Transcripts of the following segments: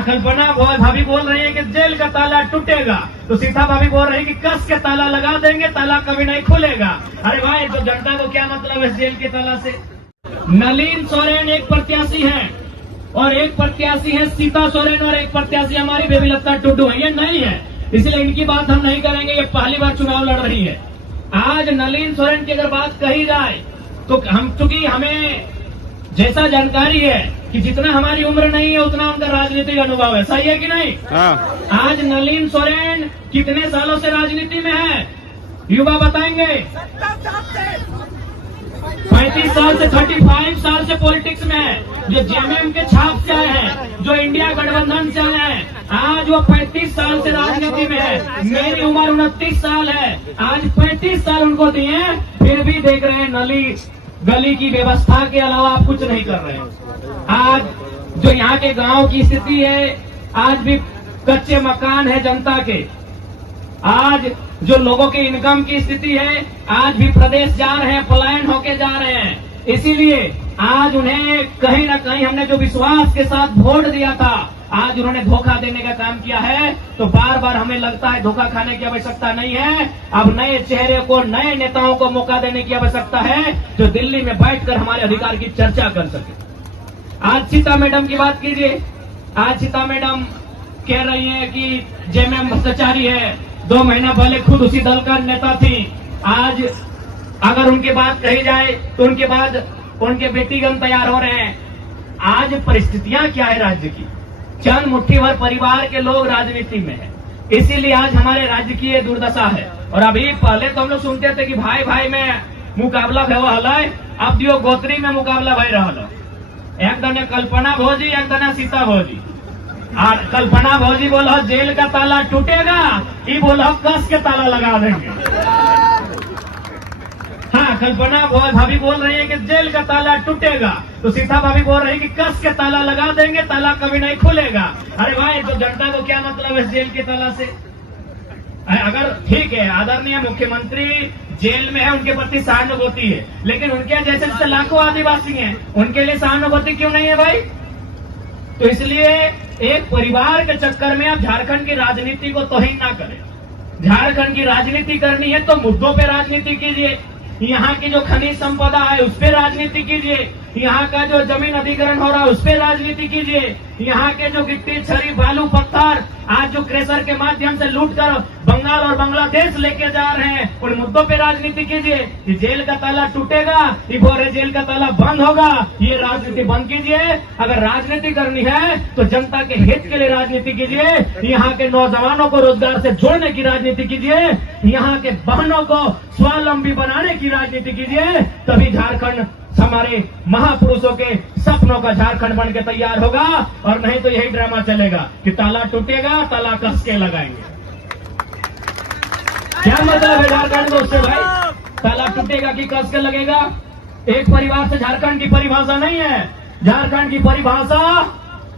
हाँ, कल्पना भाभी बोल रही है कि जेल का ताला टूटेगा, तो सीता भाभी बोल रही है कि कस के ताला लगा देंगे, ताला कभी नहीं खुलेगा। अरे भाई, तो जनता को क्या मतलब है जेल के ताला से? नलिन सोरेन एक प्रत्याशी है और एक प्रत्याशी है सीता सोरेन और एक प्रत्याशी हमारी बेबीलता टुडू है। ये नहीं है, इसलिए इनकी बात हम नहीं करेंगे। ये पहली बार चुनाव लड़ रही है। आज नलिन सोरेन की अगर बात कही जाए तो हम, चूंकि हमें जैसा जानकारी है कि जितना हमारी उम्र नहीं है उतना उनका राजनीतिक अनुभव है। सही है कि नहीं? हाँ। आज नलिन सोरेन कितने सालों से राजनीति में है, युवा बताएंगे। 35 साल से 35 साल से पॉलिटिक्स में है। जो जेएमएम के छाप से आए हैं, जो इंडिया गठबंधन से आए हैं, आज वो 35 साल से राजनीति में है। मेरी उम्र 29 साल है, आज 35 साल उनको दिए, फिर भी देख रहे हैं नली गली की व्यवस्था के अलावा आप कुछ नहीं कर रहे हैं। आज जो यहाँ के गांव की स्थिति है, आज भी कच्चे मकान है जनता के। आज जो लोगों के इनकम की स्थिति है, आज भी प्रदेश जा रहे हैं, पलायन होके जा रहे हैं। इसीलिए आज उन्हें कहीं ना कहीं हमने जो विश्वास के साथ वोट दिया था, आज उन्होंने धोखा देने का काम किया है। तो बार बार हमें लगता है धोखा खाने की आवश्यकता नहीं है। अब नए चेहरे को, नए नेताओं को मौका देने की आवश्यकता है, जो दिल्ली में बैठकर हमारे अधिकार की चर्चा कर सके। आज सीता मैडम की बात कीजिए। आज सीता मैडम कह रही है कि जेएमएम भ्रष्टाचारी है। 2 महीना पहले खुद उसी दल का नेता थी। आज अगर उनकी बात कही जाए तो उनके बाद उनके बेटीगण तैयार हो रहे हैं। आज परिस्थितियां क्या है राज्य की? चंद मुट्ठी भर परिवार के लोग राजनीति में है, इसीलिए आज हमारे राज्य की ये दुर्दशा है। और अभी पहले तो हम लोग सुनते थे कि भाई भाई में मुकाबला भय हल, अब दियो गोत्री में मुकाबला भय रहा। एक दने कल्पना भौजी, एक दने सीता भौजी। और कल्पना भौजी बोलो जेल का ताला टूटेगा, ये बोलो कस के ताला लगा देंगे। हाँ, कल्पना भाभी बोल रही है कि जेल का ताला टूटेगा, तो सीता भाभी बोल रही है कि कस के ताला लगा देंगे, ताला कभी नहीं खुलेगा। अरे भाई, तो जनता को क्या मतलब है जेल के ताला से? अगर ठीक है, आदरणीय मुख्यमंत्री जेल में है, उनके प्रति सहानुभूति है, लेकिन उनके जैसे लाखों आदिवासी हैं, उनके लिए सहानुभूति क्यों नहीं है भाई? तो इसलिए एक परिवार के चक्कर में आप झारखंड की राजनीति को तौहीन ना करें। झारखंड की राजनीति करनी है तो मुद्दों पे राजनीति कीजिए। यहाँ की जो खनिज संपदा है उस पे राजनीति कीजिए। यहाँ का जो जमीन अधिग्रहण हो रहा है उस पे राजनीति कीजिए। यहाँ के जो गिट्टी, छरी, बालू, पत्थर आज जो क्रेशर के माध्यम से लूट कर बंगाल और बांग्लादेश लेके जा रहे हैं, उन मुद्दों पे राजनीति कीजिए। ये जेल का ताला टूटेगा, ये बोल जेल का ताला बंद होगा, ये राजनीति बंद कीजिए। अगर राजनीति करनी है तो जनता के हित के लिए राजनीति कीजिए। यहाँ के नौजवानों को रोजगार से जोड़ने की राजनीति कीजिए। यहाँ के बहनों को स्वावलंबी बनाने की राजनीति कीजिए। तभी झारखंड हमारे महापुरुषों के सपनों का झारखंड बन के तैयार होगा। और नहीं तो यही ड्रामा चलेगा कि ताला टूटेगा, ताला कस के लगाएंगे। क्या मतलब है झारखंड में उससे भाई? ताला टूटेगा कि कस के लगेगा? एक परिवार से झारखंड की परिभाषा नहीं है। झारखंड की परिभाषा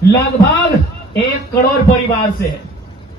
लगभग 1 करोड़ परिवार से है।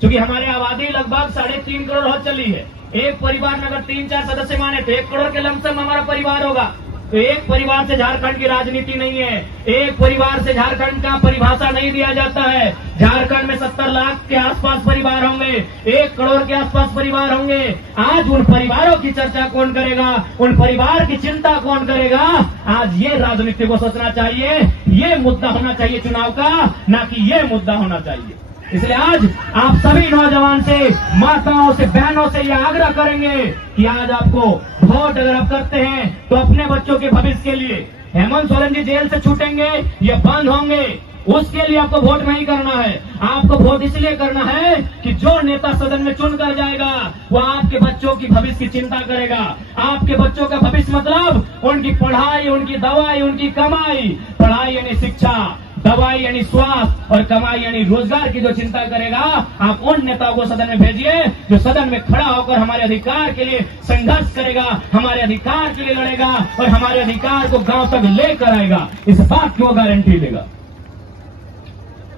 क्योंकि हमारी आबादी लगभग 3.5 करोड़ हो चली है। एक परिवार में अगर 3-4 सदस्य माने तो 1 करोड़ के लमसम हमारा परिवार होगा। तो एक परिवार से झारखंड की राजनीति नहीं है। एक परिवार से झारखंड का परिभाषा नहीं दिया जाता है। झारखंड में 70 लाख के आसपास परिवार होंगे, 1 करोड़ के आसपास परिवार होंगे। आज उन परिवारों की चर्चा कौन करेगा? उन परिवार की चिंता कौन करेगा? आज ये राजनीति को सोचना चाहिए। ये मुद्दा होना चाहिए चुनाव का, ना कि ये मुद्दा होना चाहिए। इसलिए आज आप सभी नौजवान से, माताओं से, बहनों से यह आग्रह करेंगे कि आज आपको वोट अगर आप करते हैं तो अपने बच्चों के भविष्य के लिए, हेमंत सोरेन जी जेल से छूटेंगे, ये बंद होंगे, उसके लिए आपको वोट नहीं करना है। आपको वोट इसलिए करना है कि जो नेता सदन में चुन कर जाएगा वो आपके बच्चों की भविष्य की चिंता करेगा। आपके बच्चों का भविष्य मतलब उनकी पढ़ाई, उनकी दवाई, उनकी कमाई। पढ़ाई यानी शिक्षा, दवाई यानी स्वास्थ्य और कमाई यानी रोजगार की जो चिंता करेगा। आप उन नेताओं को सदन में भेजिए जो सदन में खड़ा होकर हमारे अधिकार के लिए संघर्ष करेगा, हमारे अधिकार के लिए लड़ेगा और हमारे अधिकार को गांव तक लेकर आएगा। इस बात की वो गारंटी देगा।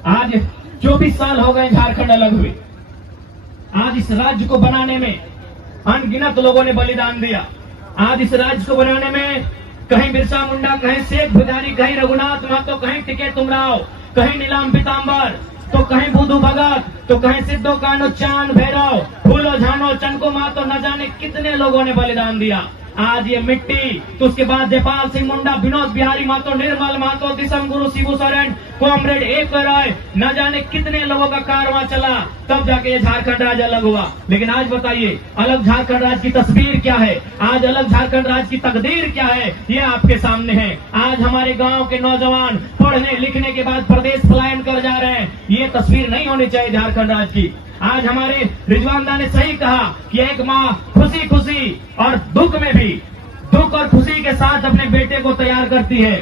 आज 24 साल हो गए झारखंड अलग हुए। आज इस राज्य को बनाने में अनगिनत लोगों ने बलिदान दिया। आज इस राज्य को बनाने में कहीं बिरसा मुंडा, कहीं शेख भिखारी, कहीं रघुनाथ महतो, कहीं टिके तुमराव, कहीं नीलाम पीताम्बर, तो कहीं बुधू भगत, तो कहीं सिद्धो कानो चांद भैरव, फूलो झानो चनको मातो, न जाने कितने लोगों ने बलिदान दिया आज ये मिट्टी। तो उसके बाद जयपाल सिंह मुंडा, विनोद बिहारी महतो, निर्मल महतो, दिसम गुरु, शिबू सोरेन, कॉमरेड एक राय, न जाने कितने लोगों का कारवां चला, तब जाके ये झारखंड राज्य अलग हुआ। लेकिन आज बताइए अलग झारखंड राज्य की तस्वीर क्या है, आज अलग झारखंड राज्य की तकदीर क्या है, ये आपके सामने है। आज हमारे गांव के नौजवान पढ़ने लिखने के बाद प्रदेश पलायन कर जा रहे हैं, ये तस्वीर नहीं होनी चाहिए झारखंड राज्य की। आज हमारे रिजवानदा ने सही कहा कि एक माँ खुशी खुशी और दुख में भी, दुख और खुशी के साथ अपने बेटे को तैयार करती है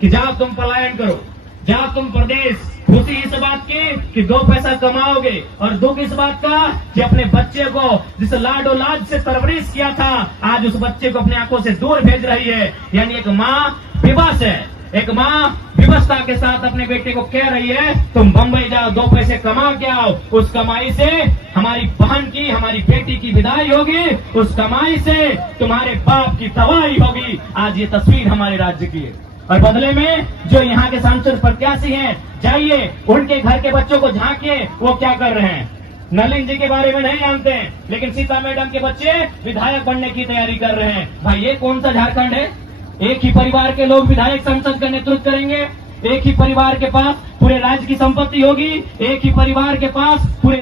कि जाओ तुम पलायन करो, जाओ तुम प्रदेश। खुशी इस बात की कि 2 पैसा कमाओगे, और दुख इस बात का कि अपने बच्चे को जिस लाडो लाज से परवरिश किया था, आज उस बच्चे को अपनी आंखों से दूर भेज रही है। यानी एक माँ विवश है, एक माँ विवशता के साथ अपने बेटे को कह रही है तुम बंबई जाओ, 2 पैसे कमा के आओ, उस कमाई से हमारी बहन की, हमारी बेटी की विदाई होगी, उस कमाई से तुम्हारे बाप की तबाही होगी। आज ये तस्वीर हमारे राज्य की है, और बदले में जो यहाँ के सांसद प्रत्याशी हैं, जाइए उनके घर के बच्चों को झांकिए वो क्या कर रहे हैं। नलिन जी के बारे में नहीं जानते हैं, लेकिन सीता मैडम के बच्चे विधायक बनने की तैयारी कर रहे हैं। भाई ये कौन सा झारखंड है? एक ही परिवार के लोग विधायक संसद का नेतृत्व करेंगे, एक ही परिवार के पास पूरे राज्य की संपत्ति होगी, एक ही परिवार के पास पूरे